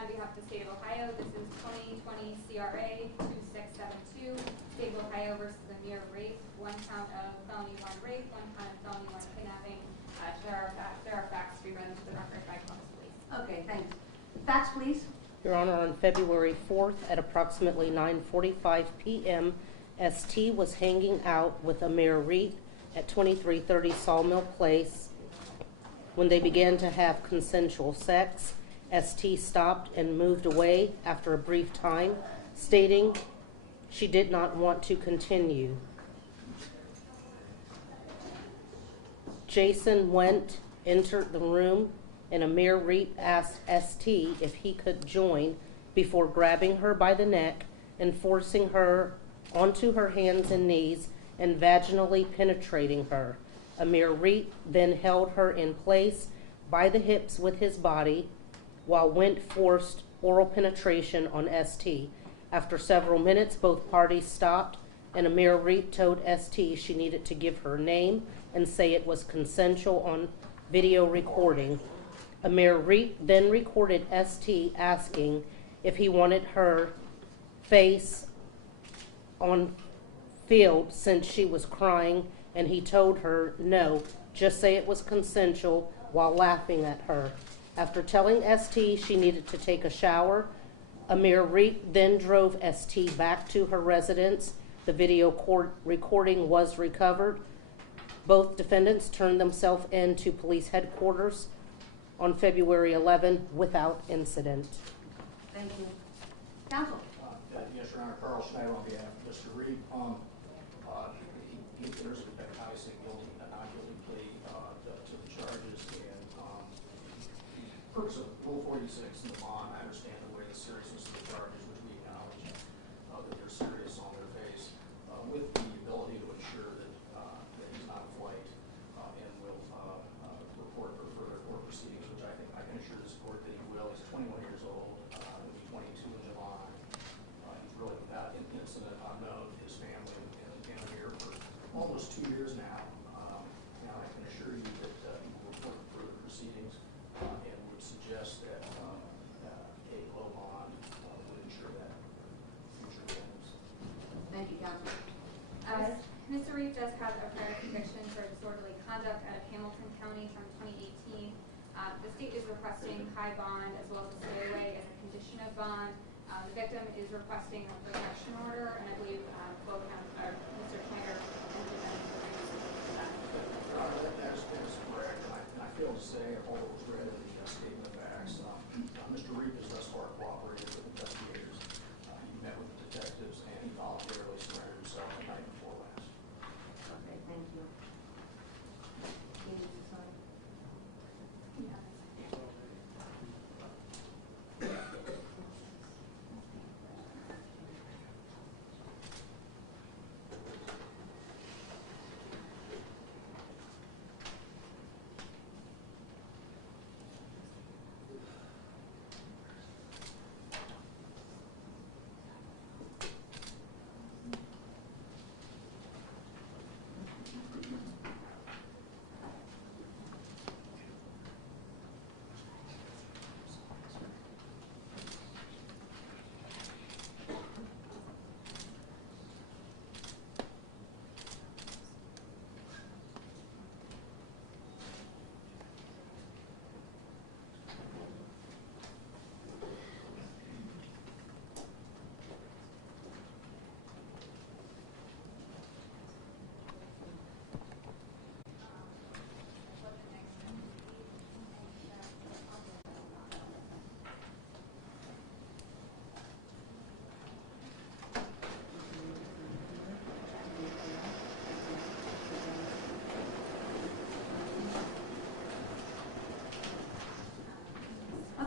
on behalf of the state of Ohio. This is 2020 CRA 2672, state of Ohio versus Amir Rape. 1 count of felony 1 rape, 1 count of felony 1 kidnapping. There are facts to be read into the record by Columbus Police. Okay, thanks. Facts, please. Your Honor, on February 4th at approximately 9:45 p.m., ST was hanging out with Amir Reed at 2330 Sawmill Place. When they began to have consensual sex, ST stopped and moved away after a brief time, stating she did not want to continue. Jason entered the room, and Amir Reed asked ST if he could join before grabbing her by the neck and forcing her onto her hands and knees and vaginally penetrating her. Amir Reed then held her in place by the hips with his body while Went forced oral penetration on ST. After several minutes, both parties stopped, and Amir Reed told ST she needed to give her name and say it was consensual on video recording. Amir Reed then recorded ST asking if he wanted her face on film since she was crying, and he told her no, just say it was consensual, while laughing at her. After telling ST she needed to take a shower, Amir Reed then drove ST back to her residence. The video recording was recovered. Both defendants turned themselves in to police headquarters on February 11 without incident. Thank you. Counsel. Yes, Your Honor. Carl Schneider on behalf of Mr. Reed. There's obviously not guilty plea to the charges, and the purpose of Rule 46 in the bond, I understand the way the seriousness of the charges, which we acknowledge that they're serious on their face, with the ability to ensure that he's not in flight and will report for further court proceedings, which I think I can assure this court that he will. He's 21 years old. He'll be 22 in July. He's really without an incident unknown to his family and here for almost 2 years now. Now I can assure you that he will report for further proceedings and would suggest that a low bond would ensure that future claims. Thank you, Counsel. Mr. Reed does have a prior conviction for disorderly conduct out of Hamilton County from 2018. The state is requesting high bond as well as a stay away as a condition of bond. The victim is requesting a protection order, and I believe both Mr. Schneider and the defendant for that. That is correct. I failed to say, although it was read in the statement of facts, Mr. Reed has thus far cooperated with investigators. He met with the detectives and he voluntarily surrendered himself the night before last. Okay, thank you.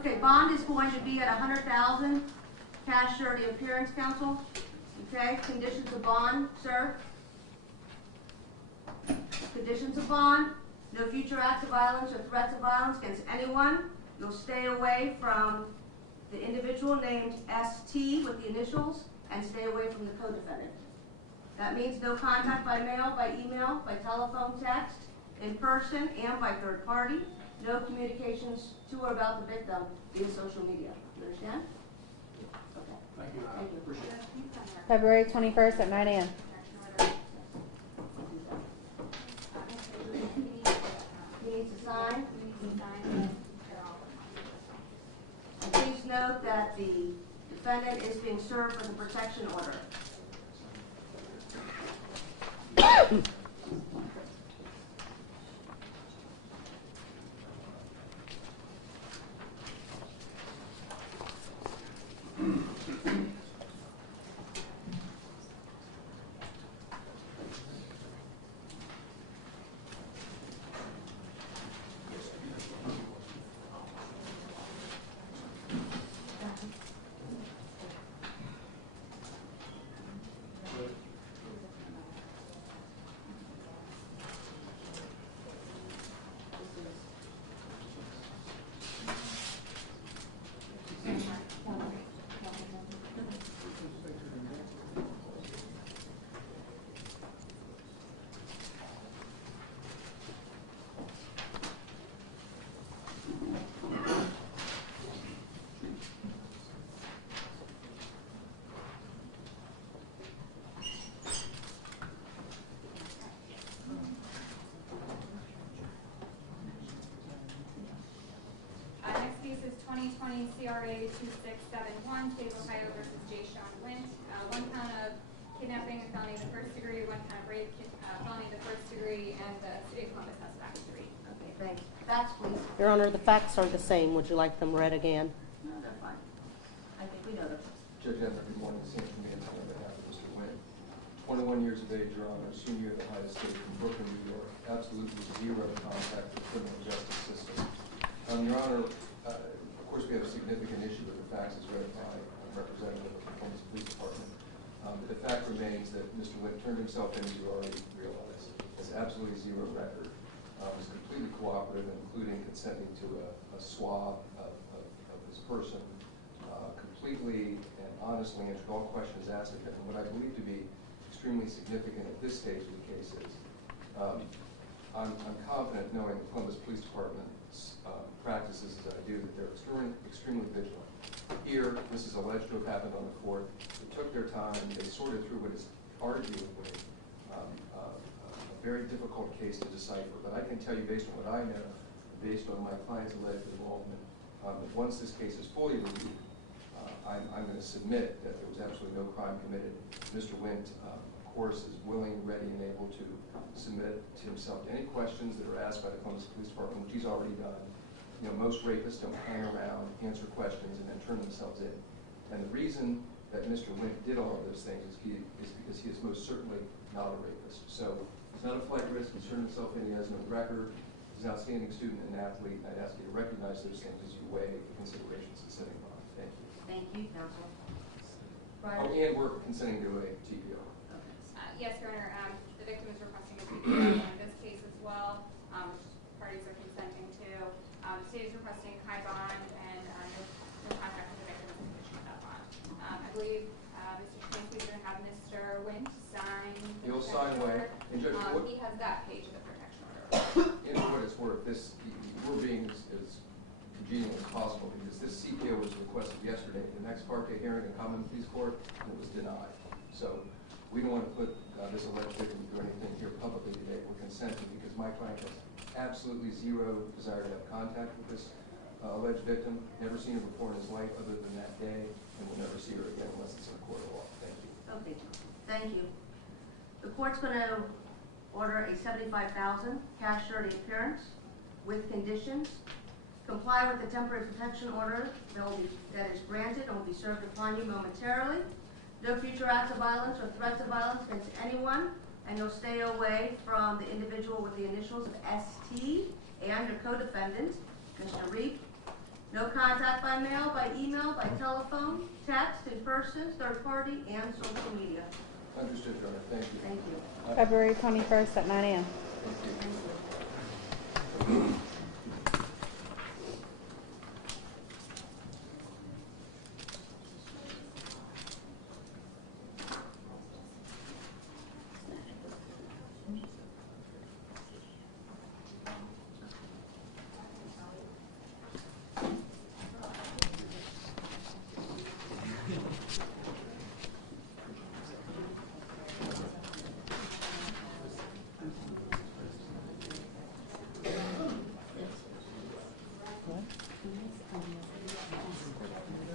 Okay, bond is going to be at $100,000. Cash surety appearance, Counsel. Okay, conditions of bond, sir. Conditions of bond: no future acts of violence or threats of violence against anyone. You'll stay away from the individual named ST with the initials and stay away from the co-defendant. That means no contact by mail, by email, by telephone, text, in person, and by third party. no communications to or about the victim via social media. You understand? Okay. Thank you, Your Honor. Thank you. Appreciate it. February 21st at 9 a.m. He needs to sign. And please note that the defendant is being served with a protection order. Next case is 2020 CRA 2671, State of Ohio versus J. Sean Wint. One count of kidnapping and felony in the first degree, one count of rape, felony in the first degree, and the City of Columbus has facts 3. Okay, thanks. Facts, please. Your Honor, the facts are the same. Would you like them read again? No, they're fine. I think we know them. Judge Edmund, good morning. Sam Command on behalf of Mr. Wynn. 21 years of age, Your Honor, senior at the highest state from Brooklyn, New York. Absolutely zero contact with the criminal justice system. Your Honor, of course, we have a significant issue with the facts as read by a representative of the Columbus Police Department. But the fact remains that Mr. Wynn turned himself in, as you already realize, has absolutely zero record. Was completely cooperative, including consenting to a swab of his person. Completely and honestly answered all questions asked of him. And what I believe to be extremely significant at this stage of the case is, I'm confident knowing the Columbus Police Department's practices as I do, that they're extremely vigilant. Here, this is alleged to have happened on the 4th. They took their time, they sorted through what is arguably a very difficult case to decipher. But I can tell you, based on what I know, based on my client's alleged involvement, that once this case is fully reviewed, I'm going to submit that there was absolutely no crime committed. Mr. Wint, of course, is willing, ready, and able to submit to himself to any questions that are asked by the Columbus Police Department, which he's already done. You know, most rapists don't hang around, answer questions, and then turn themselves in. And the reason that Mr. Wint did all of those things is because he is most certainly not a rapist. So he's not a flight risk, he's turned himself in, he has no record, he's an outstanding student and athlete, and I'd ask you to recognize those things as you weigh the considerations in setting bond. Thank you. Thank you, counsel. Oh, and we're consenting to a TPO. Yes, Your Honor. The victim is requesting a TPO in this case as well, which parties are consenting to. The state is requesting high bond and no contact with the victim as a condition of that bond. I believe Mr. Tracy is going to have Mr. Wint sign the He'll protection sign away. order. And Judge, what, He has that page of the protection order. in what it's worth, we're being as congenial as possible, because this CPO was requested yesterday at the next Parquet hearing in Common Pleas Court, and it was denied. So we don't want to put this alleged victim through anything here publicly today. We're consenting because my client has absolutely zero desire to have contact with this alleged victim. Never seen her before in his life other than that day, and will never see her again unless it's in a court of law. Thank you. Okay, thank you. The court's going to order a $75,000 cash surety appearance with conditions. Comply with the temporary protection order that is granted and will be served upon you momentarily. No future acts of violence or threats of violence against anyone, and you'll stay away from the individual with the initials of ST and your co-defendant, Mr. Reap. No contact by mail, by email, by telephone, text, in person, third party, and social media. Understood, Your Honor. Thank you. Thank you. February 21st at 9 a.m. Thank you. Thank you.